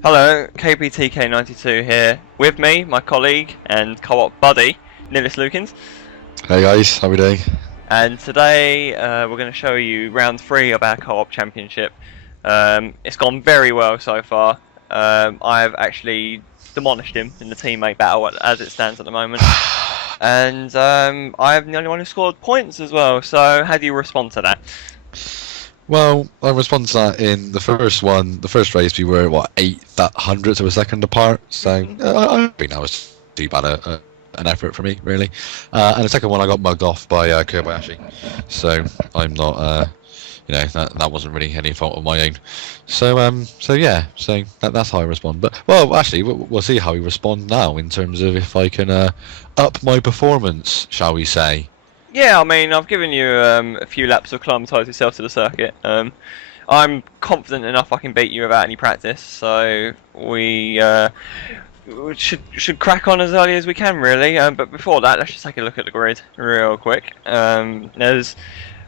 Hello, KPTK92 here. With me, my colleague and co-op buddy, NillisLukins. Hey guys, how we doing? And today we're going to show you round 3 of our co-op championship. It's gone very well so far. I've actually demolished him in the teammate battle as it stands at the moment. And I'm the only one who scored points as well, so how do you respond to that? Well, I responded to that in the first one. The first race we were what 8/100ths of a second apart, so I think that was too bad an effort for me, really. And the second one I got mugged off by Kobayashi, so I'm not, that wasn't really any fault of my own. So yeah, that's how I respond. But well, actually, we'll see how we respond now in terms of if I can up my performance, shall we say? Yeah, I mean, I've given you a few laps of acclimatise yourself to the circuit. I'm confident enough I can beat you without any practice, so we should crack on as early as we can, really. But before that, let's just take a look at the grid real quick. There's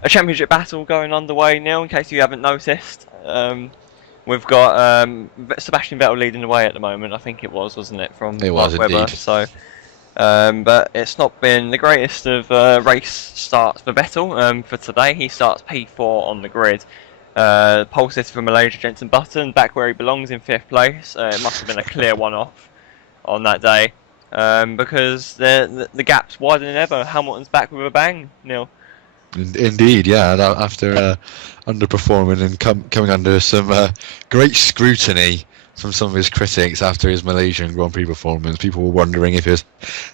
a championship battle going underway now, in case you haven't noticed. We've got Sebastian Vettel leading the way at the moment. I think it was, wasn't it, from It was Weber? indeed. So. But it's not been the greatest of race starts for Vettel. For today, he starts P4 on the grid. Pole sitter for Malaysia, Jensen Button, back where he belongs in 5th place. It must have been a clear one-off on that day, because the gap's wider than ever. Hamilton's back with a bang, Neil. Indeed, yeah. And after underperforming and coming under some great scrutiny from some of his critics after his Malaysian Grand Prix performance, people were wondering if his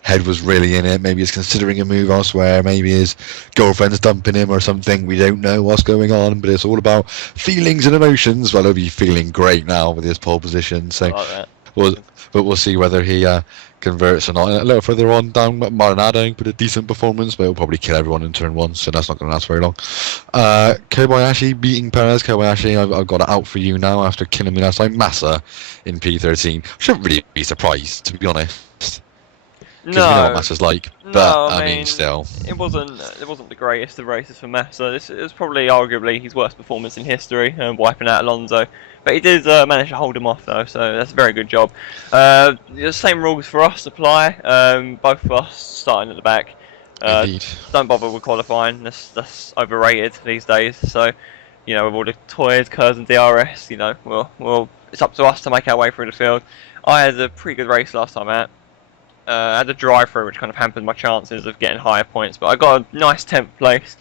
head was really in it. Maybe he's considering a move elsewhere. Maybe his girlfriend's dumping him or something. We don't know what's going on, but it's all about feelings and emotions. Well, he'll be feeling great now with his pole position. So, we'll see whether he converts or not. A little further on down, Maranado put a decent performance, but he'll probably kill everyone in turn 1, so that's not going to last very long. Kobayashi beating Perez. Kobayashi, I've got it out for you now after killing me last time. Massa in P13. Shouldn't really be surprised, to be honest. Because we know what Massa's like, but I mean, still. It wasn't the greatest of races for Massa. It was probably arguably his worst performance in history, wiping out Alonso. But he did manage to hold him off though, so that's a very good job. The same rules for us apply. Both of us starting at the back. Indeed. Don't bother with qualifying. That's overrated these days. So, with all the toys, KERS and DRS, it's up to us to make our way through the field. I had a pretty good race last time out. I had a drive-through, which kind of hampered my chances of getting higher points, but I got a nice 10th place.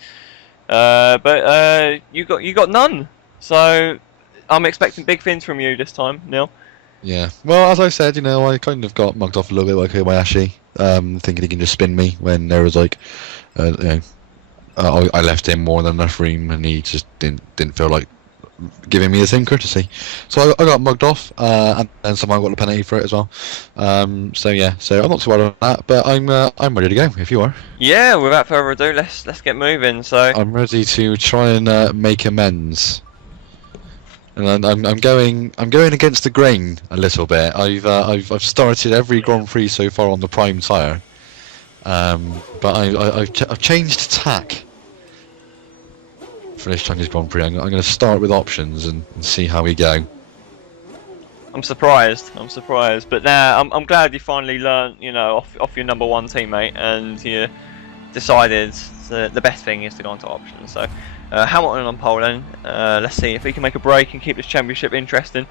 But you got none, so I'm expecting big things from you this time, Neil. Yeah. Well, as I said, I kind of got mugged off a little bit by Kobayashi, thinking he can just spin me when there was like, I left him more than enough room, and he just didn't feel like giving me the same courtesy. So I got mugged off, and then somehow got a penalty for it as well. So yeah, so I'm not too worried about that, but I'm ready to go if you are. Yeah, without further ado, let's get moving. So I'm ready to try and make amends. And I'm going against the grain a little bit. I've started every Grand Prix so far on the prime tyre, but I've changed tack for this Chinese Grand Prix. I'm going to start with options and see how we go. I'm surprised, but now I'm glad you finally learned, off your number 1 teammate, and you decided the best thing is to go into options. So Hamilton on pole then. Let's see if we can make a break and keep this championship interesting.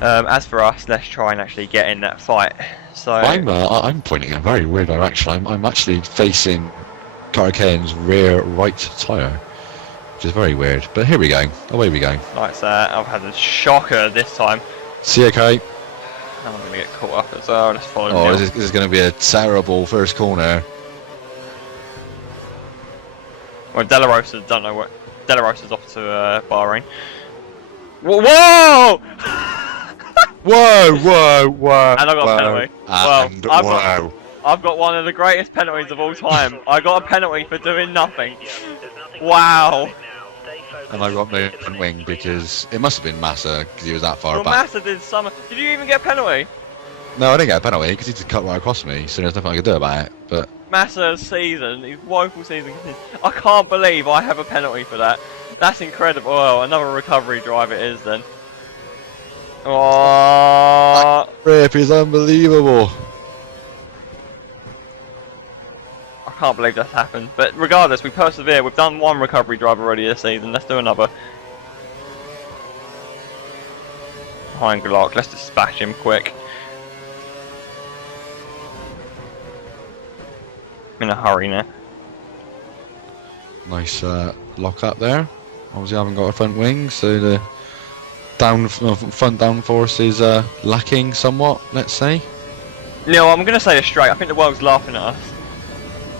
As for us, let's try and actually get in that fight. So I'm pointing in a very weird direction. I'm actually facing Karakan's rear right tyre, which is very weird. But here we go. Away we go. Like that. I've had a shocker this time. See you, okay. I'm going to get caught up as well. Let's follow him. Oh, this is going to be a terrible first corner. Well, De La Rosa don't know what. De La Rosa's off to Bahrain. Whoa! Whoa! And I got a penalty. Well, I've got one of the greatest penalties of all time. I got a penalty for doing nothing. Wow. And I got no wing because it must have been Massa because he was that far back. Massa did some. Did you even get a penalty? No, I didn't get a penalty because he just cut right across me, so there's nothing I could do about it. But Massa's season, his woeful season. I can't believe I have a penalty for that. That's incredible. Well, another recovery drive it is then. Oh. grip is unbelievable. I can't believe that's happened. But regardless, we persevere. We've done one recovery drive already this season. Let's do another. Behind Glock. Let's just bash him quick. I'm in a hurry now. Nice lock up there. Obviously, I haven't got a front wing, so the front downforce is lacking somewhat. Let's say. No, I'm gonna say it straight. I think the world's laughing at us.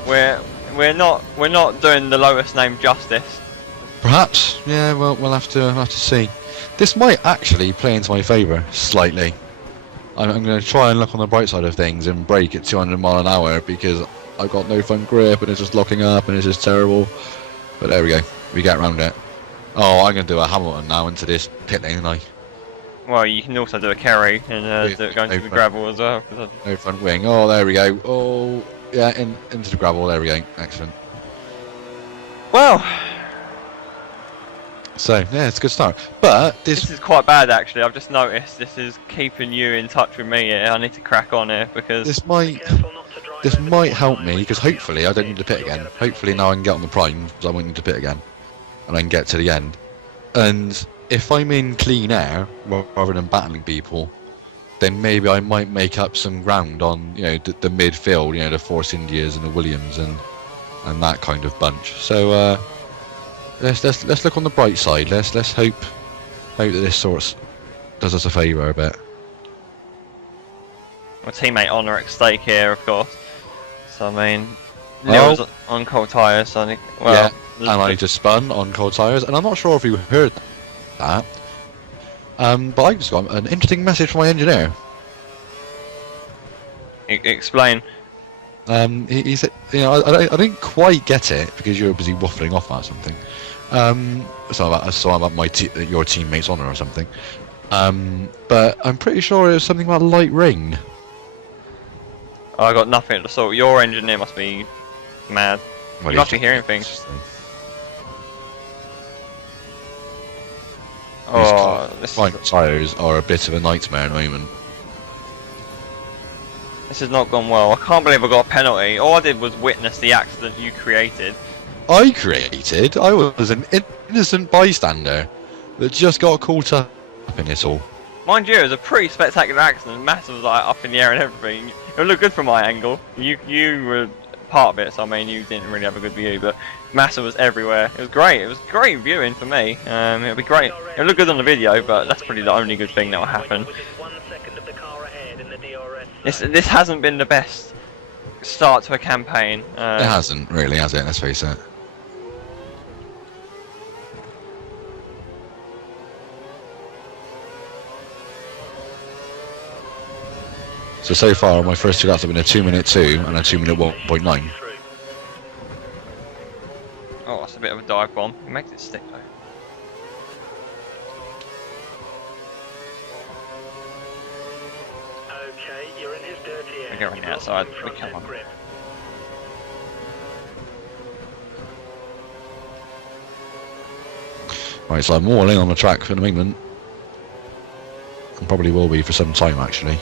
We're not doing the lowest name justice. Perhaps, yeah. Well, we'll have to see. This might actually play into my favour slightly. I'm going to try and look on the bright side of things and brake at 200 mile an hour because I've got no front grip and it's just locking up and it's just terrible. But there we go. We get around it. Oh, I'm going to do a Hamilton now into this pit lane, and Well, you can also do a Kerry and do it going to the gravel as well. No front wing. Oh, there we go. Oh, yeah, into the gravel. There we go. Excellent. Well. So yeah, it's a good start. But this is quite bad actually. I've just noticed this is keeping you in touch with me here. I need to crack on here because this might help me because hopefully I don't need to pit again. Hopefully now I can get on the prime because I won't need to pit again, and I can get to the end. And if I'm in clean air rather than battling people, then maybe I might make up some ground on the midfield, the Force Indias and the Williams and that kind of bunch. So. Let's look on the bright side. Let's hope that this sort does us a favour a bit. My teammate Honor at stake here, of course. So I mean, Neil's on cold tyres. So yeah, and I just spun on cold tyres, and I'm not sure if you heard that. But I just got an interesting message from my engineer. Explain. He said, I didn't quite get it because you were busy waffling off about something. So about your teammate's honour or something. But I'm pretty sure it was something about light rain. I got nothing to sort. Your engineer must be mad. Well, you must be hearing things. Oh, my tyres are a bit of a nightmare at the moment. This has not gone well. I can't believe I got a penalty. All I did was witness the accident you created. I was an innocent bystander that just got caught up in it all. Mind you, it was a pretty spectacular accident. Massa was like up in the air and everything. It looked good from my angle. You were part of it, so I mean you didn't really have a good view, but Massa was everywhere. It was great. It was great viewing for me. It'll be great. It'll look good on the video, but that's probably the only good thing that will happen. This hasn't been the best start to a campaign. It hasn't really, has it? Let's face it. So far, my first two laps have been a 2-minute 2 and a 2-minute 1.9. Oh, that's a bit of a dive bomb. It makes it stick though. Okay, you're in his dirty area. I go around the outside. We come on. Right, so I'm all in on the track for the moment. And probably will be for some time actually.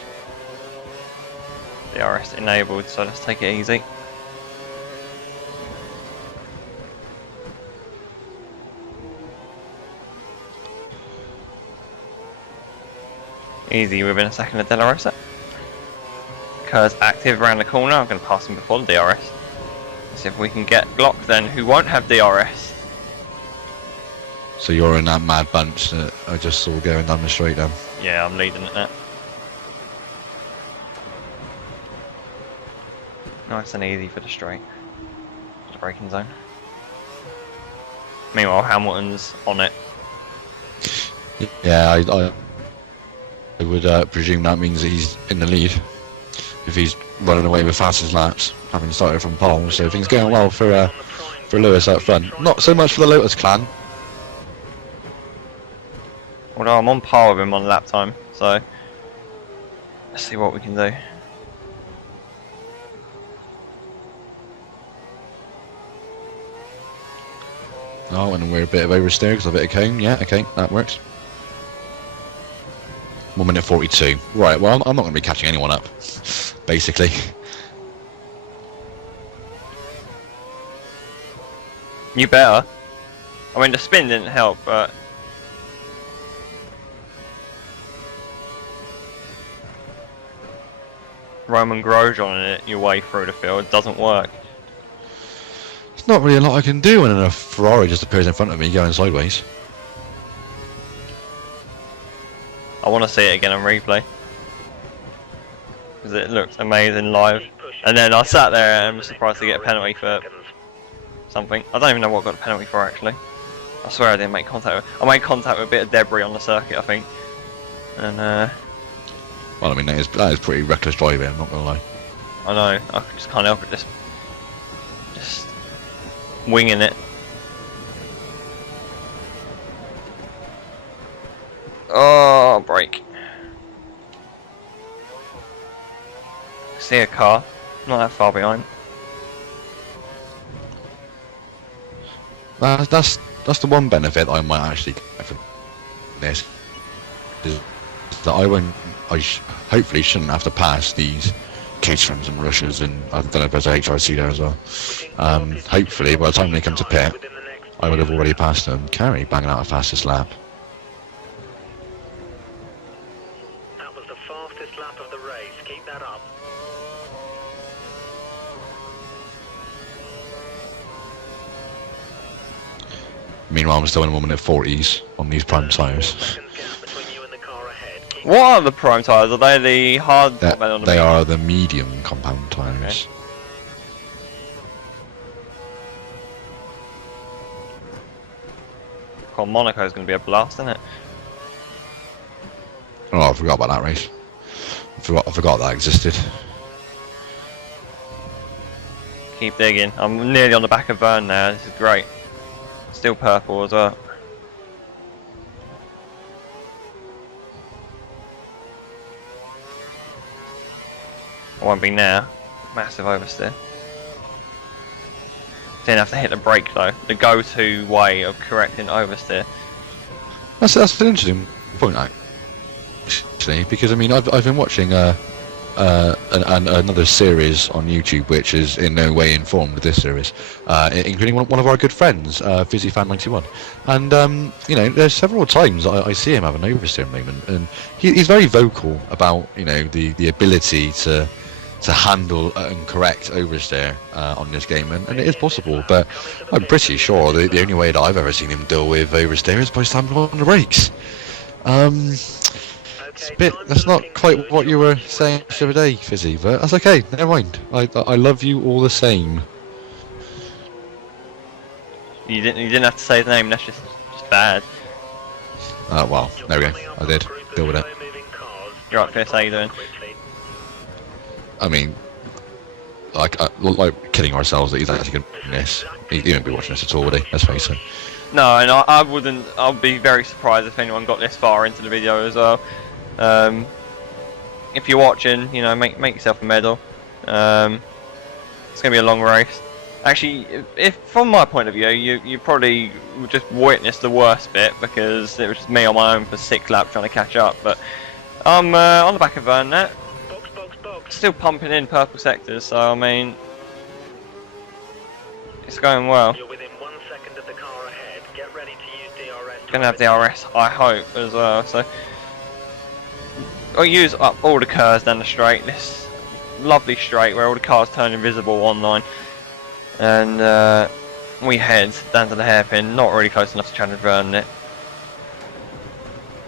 DRS enabled, so let's take it easy. Easy within a second of De La Rosa. Kerr's active around the corner. I'm going to pass him before the DRS. Let's see if we can get Glock then, who won't have DRS. So you're in that mad bunch that I just saw going down the straight then? Yeah, I'm leading it now. Nice and easy for the straight. The braking zone. Meanwhile, Hamilton's on it. Yeah, I would presume that means that he's in the lead. If he's running away with fastest laps, having started from pole, so things going well for Lewis up front. Not so much for the Lotus clan. Although I'm on par with him on lap time, so let's see what we can do. Oh, and we're a bit of oversteer because I've hit a cone. Yeah, okay, that works. 1 minute 42. Right, well, I'm not going to be catching anyone up, basically. You better. I mean, the spin didn't help, but... Roman Grosjean in it your way through the field doesn't work. There's not really a lot I can do when a Ferrari just appears in front of me going sideways. I want to see it again on replay. Because it looks amazing live. And then I sat there and was surprised to get a penalty for something. I don't even know what I got a penalty for actually. I swear I didn't make contact with... I made contact with a bit of debris on the circuit, I think. And well, I mean, that is pretty reckless driving, I'm not going to lie. I know, I just can't help it, just winging it. Oh, brake. See a car, not that far behind. That's the one benefit I might actually get from this. Is that hopefully shouldn't have to pass these Caterhams and Russias, and I don't know if there's a HRC there as well. Hopefully by the time they come to pit, I would have already passed them. Carey banging out a fastest lap. That was the fastest lap of the race. Keep that up. Meanwhile, I'm still in 1 minute 40s on these prime tyres. Seconds gap between you and the car ahead. Keep What are the prime tyres? Are they the hard? They are the medium compound tyres. Okay. God, Monaco's going to be a blast, isn't it? Oh, I forgot about that race. I forgot that existed. Keep digging. I'm nearly on the back of Verne now. This is great. Still purple as well. I won't be now. Massive oversteer. Didn't have to hit the brake though. The go-to way of correcting oversteer. That's an interesting point, actually, because I mean I've been watching another series on YouTube which is in no way informed of this series, including one of our good friends, FizzyFan91, and you know, there's several times I see him have an oversteer moment, and he's very vocal about, you know, the ability to handle and correct oversteer on this game, and it is possible, but I'm pretty sure the only way that I've ever seen him deal with oversteer is by slamming on the brakes. That's not quite what you were saying the other day, Fizzy, but that's okay, never mind. I love you all the same. You didn't have to say his name. That's just bad. Well, there we go. I did deal with it. You're right, Chris. How you doing? I mean, like kidding ourselves that he's actually going to miss. He won't be watching this at all, would he? Let's face it. No, and I wouldn't. I'd be very surprised if anyone got this far into the video as well. If you're watching, you know, make yourself a medal. It's gonna be a long race. Actually, if from my point of view, you probably just witnessed the worst bit because it was just me on my own for 6 laps trying to catch up. But I'm on the back of Verne now. Still pumping in purple sectors, so I mean, it's going well. You're within 1 second of the car ahead. Get ready to use DRS. Gonna have DRS, I hope, as well. So I'll use up all the curves down the straight. This lovely straight where all the cars turn invisible online, and we head down to the hairpin. Not really close enough to challenge Verne it.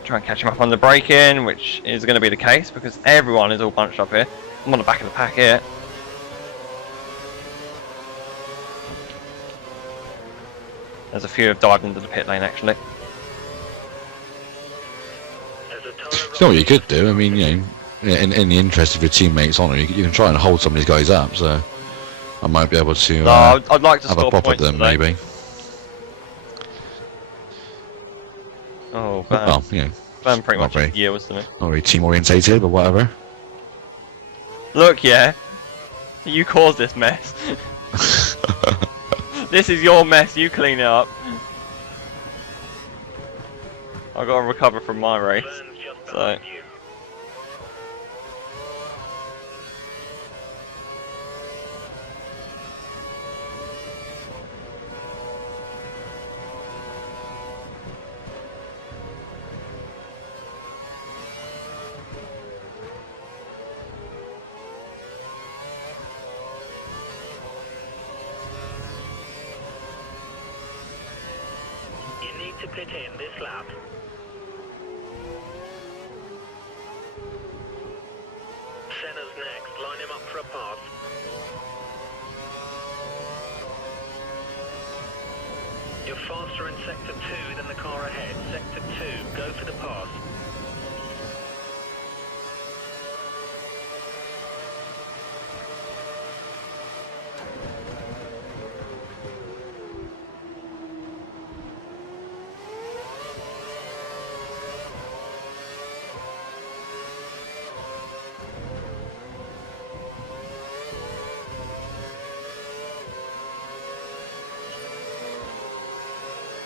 Try and catch him up on the braking, which is going to be the case because everyone is all bunched up here. I'm on the back of the pack here. There's a few have dived into the pit lane actually. You know what you could do? I mean, you know, in the interest of your teammates' honour, you can try and hold some of these guys up. So I might be able to No, I'd like to have a score pop at points them, today. maybe. Oh, Verne. Well, you know, Verne pretty not much very- yields to me. not very team orientated, but whatever. Look, yeah, you caused this mess. This is your mess. You clean it up. I got to recover from my race. So pit in this lap. Senna's next. Line him up for a pass. You're faster in sector 2 than the car ahead. Sector 2, go for the pass.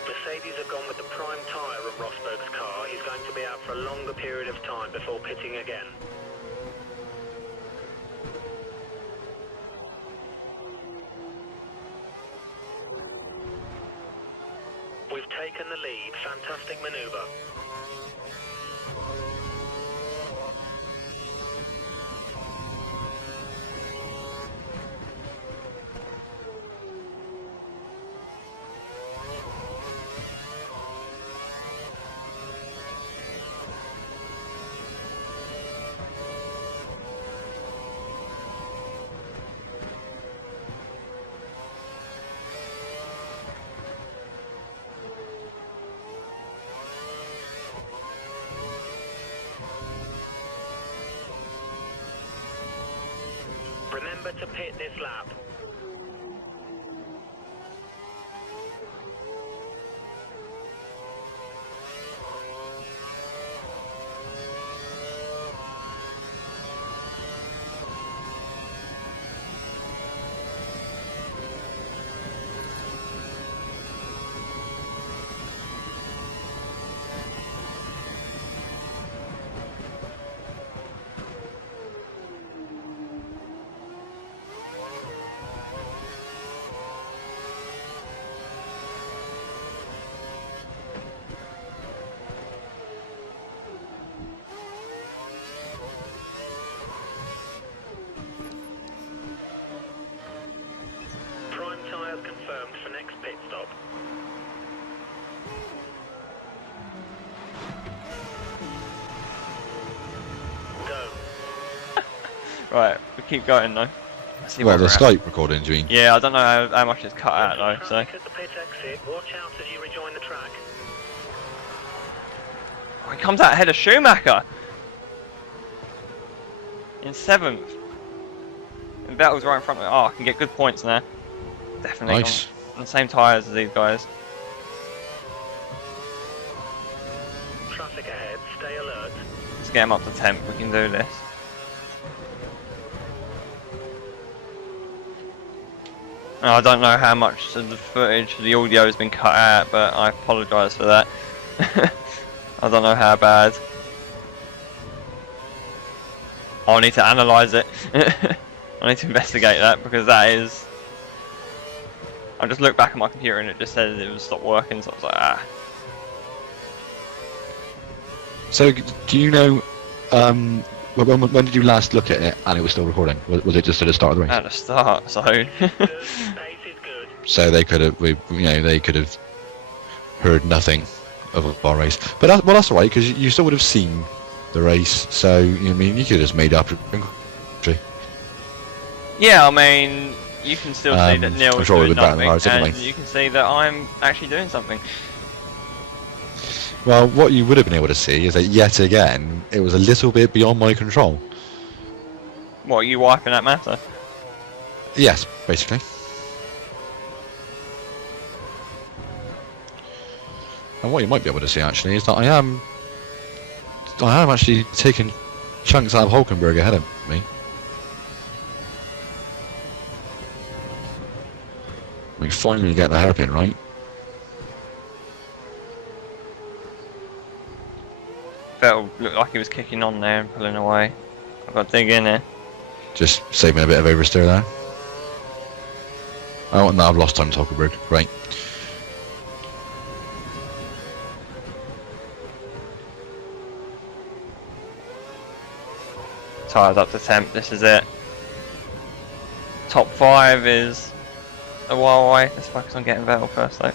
Mercedes have gone with the prime tyre of Rosberg's car. He's going to be out for a longer period of time before pitting again. We've taken the lead. Fantastic manoeuvre. Remember to pit this lap. Confirmed for next pit stop. Go. Right, we keep going though. Let's see Well, where the we're at. Skype recording, do you mean? Yeah, I don't know how much it's cut out though, so. Traffic at the pit exit. Watch out as you rejoin the track. Oh, he comes out ahead of Schumacher! In 7th. And Vettel's right in front of me. Oh, I can get good points now. Definitely. Nice. On the same tyres as these guys. Traffic ahead. Stay alert. Let's get him up to 10th. We can do this. Now, I don't know how much of the footage, the audio has been cut out, but I apologise for that. I don't know how bad. I'll need to analyse it. I need to investigate that because that is. I just looked back at my computer and it just said it was stopped working, so I was like, ah. So, do you know, when did you last look at it and it was still recording? Was it just at the start of the race? At the start, so. Good. Pace is good. So they could have, they could have heard nothing of our race. But that's alright because you still would have seen the race. So I mean, you could have just made up. Yeah, I mean, you can still see that Neil I'm is sure we doing would back nothing, ours and anyway. you can see that I'm actually doing something. Well, what you would have been able to see is that yet again, it was a little bit beyond my control. What, are you wiping that matter? Yes, basically. And what you might be able to see actually is that I am actually taking chunks out of Hulkenberg ahead of me. We finally get the hairpin right. Vettel looked like he was kicking on there and pulling away. I've got to dig in there. Just saving a bit of oversteer there. Oh, no, I've lost time to Hulkenberg. Right. Tyres up to 10th, this is it. Top 5 is a while away. Let's focus on getting Vettel first though.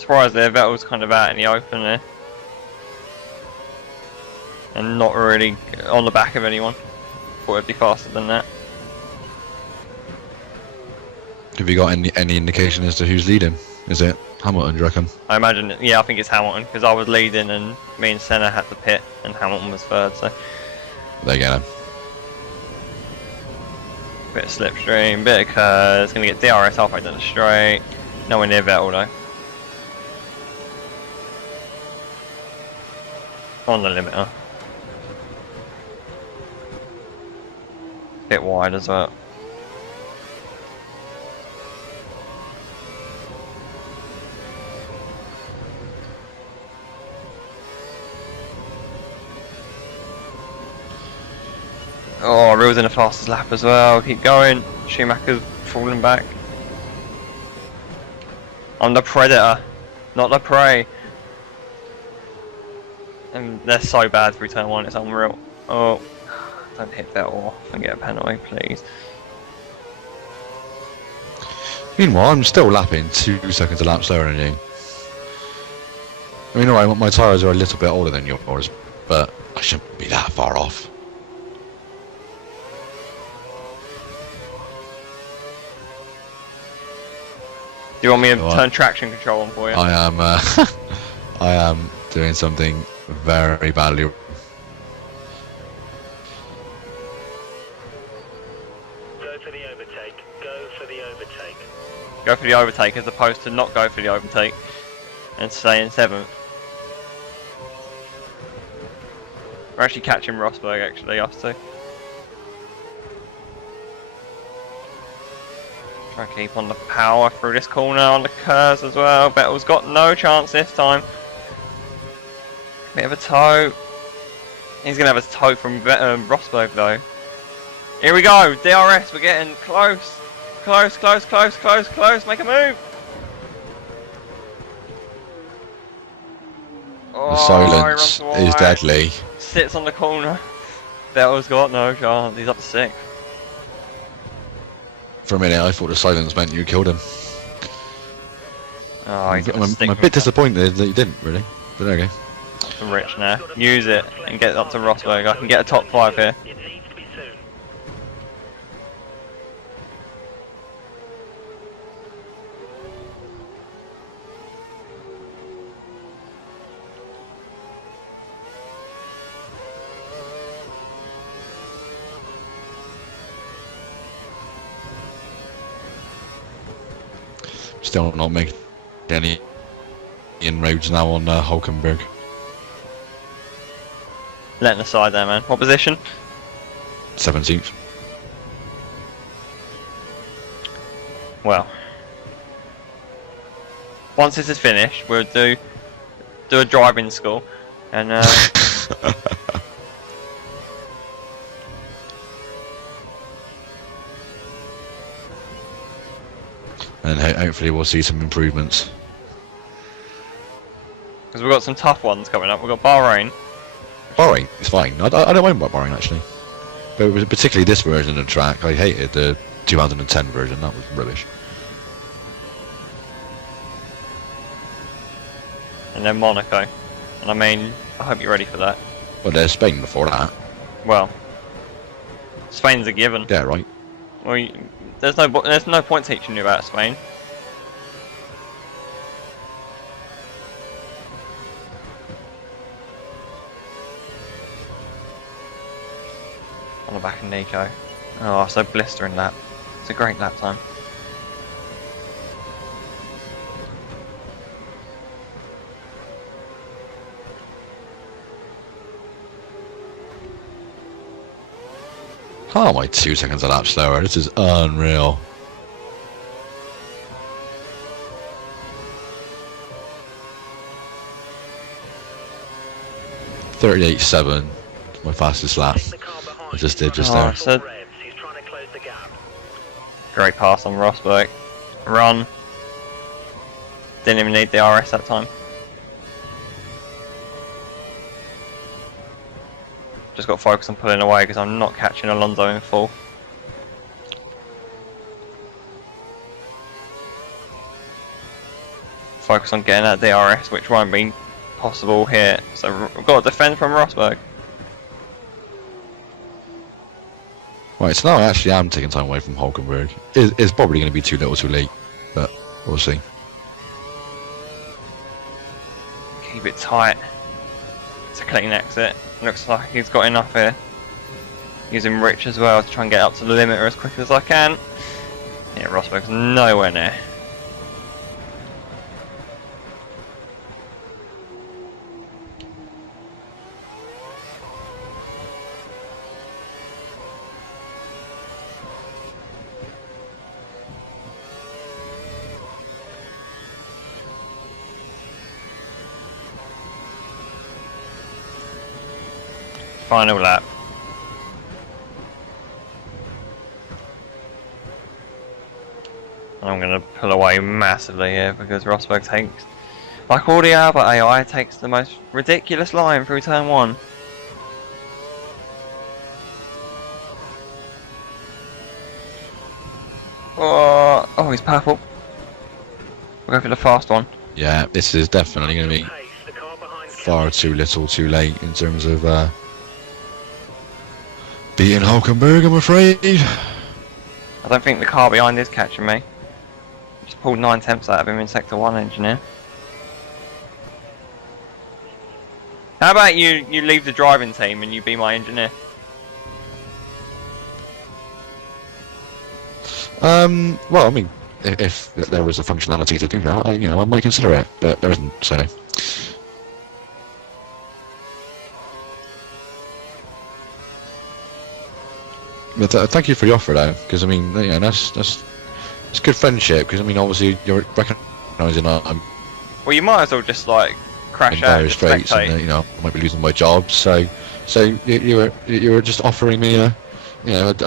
Surprised there, Vettel's kind of out in the open there. And not really on the back of anyone. Thought it'd be faster than that. Have you got any indication as to who's leading? Is it Hamilton, do you reckon? I imagine, yeah, I think it's Hamilton, because I was leading and me and Senna had to pit, and Hamilton was third, so. There you go. Bit of slipstream, bit of curves, gonna get DRS halfway down the straight. Nowhere near Vettel though. On the limiter. Bit wide as well. Oh, Reel's in the fastest lap as well. Keep going. Schumacher's falling back. I'm the predator, not the prey. And they're so bad through turn 1, it's unreal. Oh, don't hit that off and get a penalty, please. Meanwhile, I'm still lapping 2 seconds a lap slower than you. I mean, alright, my tyres are a little bit older than yours, but I shouldn't be that far off. Do you want me to turn traction control on for you? I am, I am doing something very badly. Go for the overtake. Go for the overtake. Go for the overtake as opposed to not go for the overtake and stay in 7th. We're actually catching Rosberg actually, us two. Try to keep on the power through this corner on the curves as well. Vettel's got no chance this time. Bit of a toe. He's going to have a toe from Rosberg though. Here we go, DRS, we're getting close. Close, close, close, close, close, make a move. The silence is deadly. Sits on the corner. Vettel's got no chance, he's up to 6th. For a minute, I thought the silence meant you killed him. Oh, he's I'm a bit disappointed that you didn't, really. But there you go. I'm rich now. Use it and get up to Rosberg. I can get a top 5 here. It needs to be soon. Still not making any inroads now on Hulkenberg. Letting aside there, man. What position? 17th. Well, once this is finished, we'll do a driving school, and and hopefully we'll see some improvements. because we've got some tough ones coming up. We've got Bahrain. Bahrain, it's fine. I don't mind about Bahrain actually. But it was particularly this version of the track. I hated the 2010 version. That was rubbish. And then Monaco. And I mean, I hope you're ready for that. Well, there's Spain before that. Well, Spain's a given. Yeah, right. Well, there's no point teaching you about Spain. On the back of Nico. Oh, so blistering lap. It's a great lap time. How am I 2 seconds a lap slower? This is unreal. .38.7, my fastest lap. Take the car behind. I just did just Oh, there. so He's trying to close the gap. great pass on Rosberg. Run. Didn't even need the RS that time. Just got to focus on pulling away because I'm not catching Alonso in full. focus on getting that DRS, which won't be possible here. So we've got to defend from Rosberg. Right, so now I actually am taking time away from Hulkenberg. It's probably going to be too little too late, but we'll see. Keep it tight. It's a clean exit. Looks like he's got enough here. Using Rich as well to try and get up to the limiter as quick as I can. Yeah, Rosberg's nowhere near. Final lap. I'm going to pull away massively here because Rosberg takes, like all the other AI, takes the most ridiculous line through turn 1. Oh, he's purple. We'll go for the fast one. Yeah, this is definitely going to be Pace, the car behind far too little too late in terms of beating Hulkenberg, I'm afraid. I don't think the car behind is catching me. Just pulled 9/10 out of him in Sector 1, engineer. How about you leave the driving team and you be my engineer? Well, I mean, if there was a functionality to do that, I might consider it, but there isn't, so no. But thank you for the offer, though, because I mean, that's good friendship. Because I mean, obviously you're recognising I'm Well, you might as well just like crash in out dire and straits, spectate. and I might be losing my job. So you were just offering me a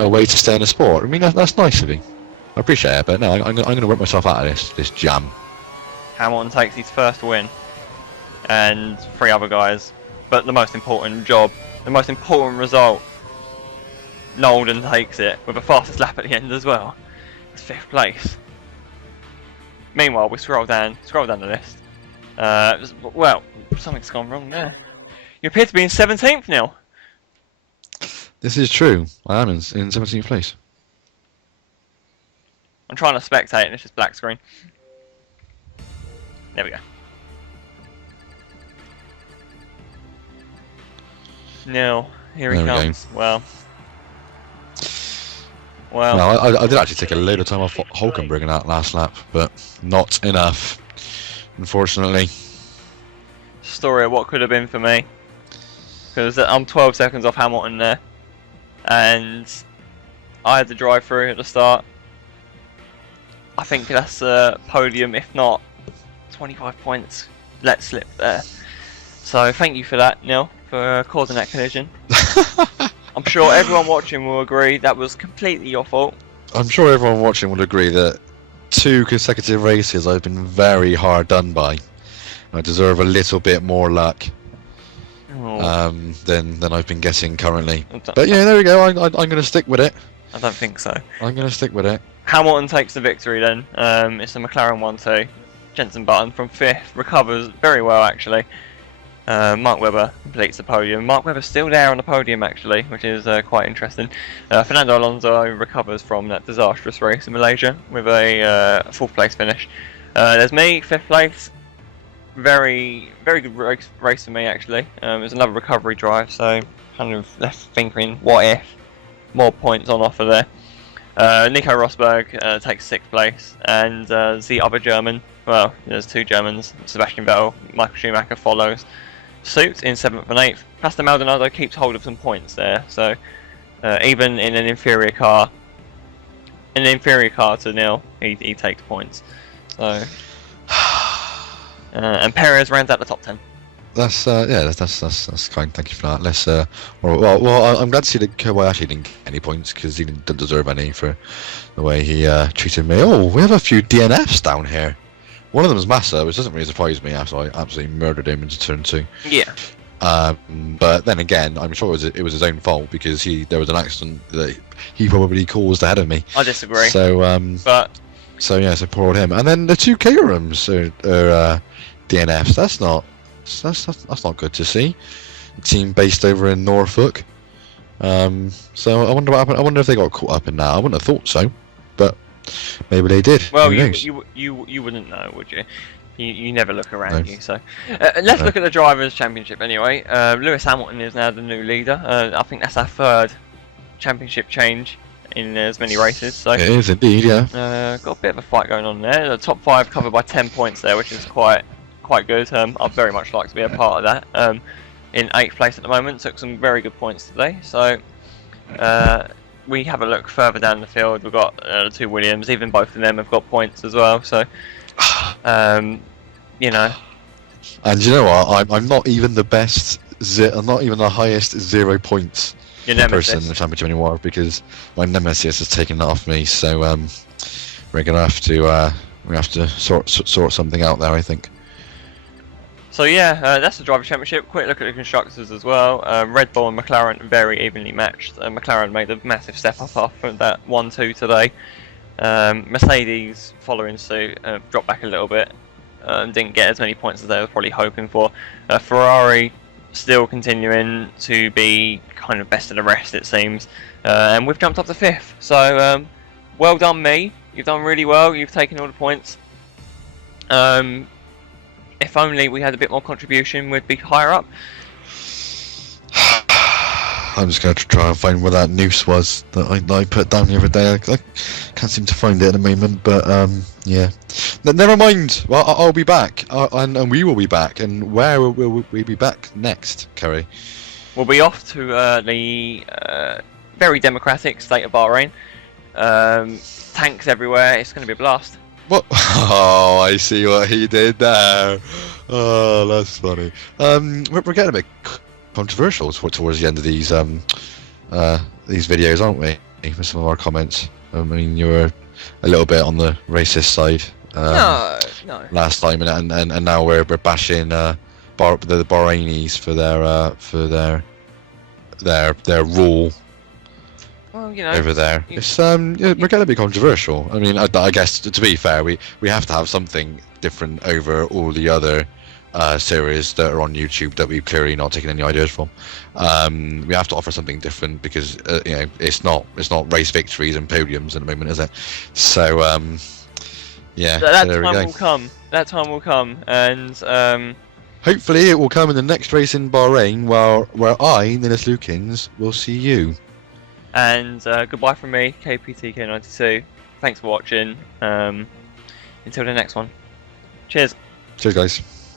way to stay in the sport. I mean, that's nice of you. I appreciate it, but no, I'm going to work myself out of this jam. Hamilton takes his first win, and 3 other guys. But the most important job, the most important result, Nolden takes it with the fastest lap at the end as well. It's 5th place. Meanwhile, we scroll down the list. Well, something's gone wrong there. You appear to be in 17th now. This is true. I am in 17th place. I'm trying to spectate and it's just black screen. There we go. No, here he There we comes. Well, No, I did actually take a load of time off Hulkenberg in that last lap, but not enough, unfortunately. story of what could have been for me. Because I'm 12 seconds off Hamilton there. And I had to drive through at the start. I think that's a podium, if not 25 points let slip there. So thank you for that, Neil, for causing that collision. I'm sure everyone watching will agree that was completely your fault. I'm sure everyone watching would agree that 2 consecutive races I've been very hard done by. I deserve a little bit more luck than I've been getting currently. But yeah, there we go. I'm going to stick with it. I don't think so. I'm going to stick with it. Hamilton takes the victory then. It's a McLaren 1-2. Jensen Button from 5th recovers very well actually. Mark Webber completes the podium. Mark Webber's still there on the podium actually, which is quite interesting. Fernando Alonso recovers from that disastrous race in Malaysia with a 4th place finish. There's me, 5th place. Very good race for me actually. It was another recovery drive, so kind of left thinking, what if? More points on offer there. Nico Rosberg takes 6th place, and the other German, well, there's 2 Germans, Sebastian Vettel, Michael Schumacher follows suit in 7th and 8th. Pastor Maldonado keeps hold of some points there, so even in an inferior car to Neil, he takes points. So, and Perez rounds out the top 10. That's that's kind. Thank you for that. Let's well, I'm glad to see that Kobayashi didn't get any points because he didn't deserve any for the way he treated me. Oh, we have a few DNFs down here. One of them is Massa, which doesn't really surprise me after I absolutely murdered him into turn 2. Yeah. But then again, I'm sure it was his own fault because there was an accident that he probably caused ahead of me. I disagree. So but So yeah, so poor old him. And then the 2 Caterhams are DNFs. That's not good to see. A team based over in Norfolk. So I wonder what happened. I wonder if they got caught up in that. I wouldn't have thought so, but maybe they did. Well, Who knows? you wouldn't know, would you? You never look around No. you. So let's No. look at the drivers' championship anyway. Lewis Hamilton is now the new leader. I think that's our 3rd championship change in as many races. So It is indeed, yeah. got a bit of a fight going on there. The top 5 covered by 10 points there, which is quite good. I'd very much like to be a part of that. In 8th place at the moment, took some very good points today. So we have a look further down the field. We've got the 2 Williams. Even both of them have got points as well. So you know. And you know what? I'm not even the best. I'm not even the highest 0 points Your person in nemesis. the championship anymore because my nemesis has taken that off me. So we're gonna have to sort something out there, I think. So yeah, that's the driver championship. Quick look at the constructors as well. Red Bull and McLaren very evenly matched. McLaren made a massive step up after that 1-2 today. Mercedes following suit, dropped back a little bit. Didn't get as many points as they were probably hoping for. Ferrari still continuing to be kind of best of the rest, it seems. And we've jumped up to 5th. So well done, me. You've done really well. You've taken all the points. If only we had a bit more contribution, we'd be higher up. I'm just going to try and find where that noose was that I put down the other day. I can't seem to find it at the moment, but yeah. Never mind. Well, I'll be back, and we will be back. And where will we be back next, Kerry? We'll be off to the very democratic state of Bahrain. Tanks everywhere. It's going to be a blast. What? Oh, I see what he did there. Oh, that's funny. We're getting a bit controversial towards the end of these videos, aren't we? With some of our comments. I mean, you were a little bit on the racist side No. last time, and now we're bashing the Bahrainis for their rule Well, you know. over there. It's yeah, we're getting a bit controversial. I mean, I guess to be fair, we have to have something different over all the other series that are on YouTube that we've clearly not taken any ideas from. We have to offer something different because you know, it's not race victories and podiums at the moment, is it? So yeah, That there we time go. will come. That time will come, and Hopefully, it will come in the next race in Bahrain, where I, NillisLukins, will see you. goodbye from me, KPTK92. Thanks for watching. Until the next one. Cheers. Cheers, guys.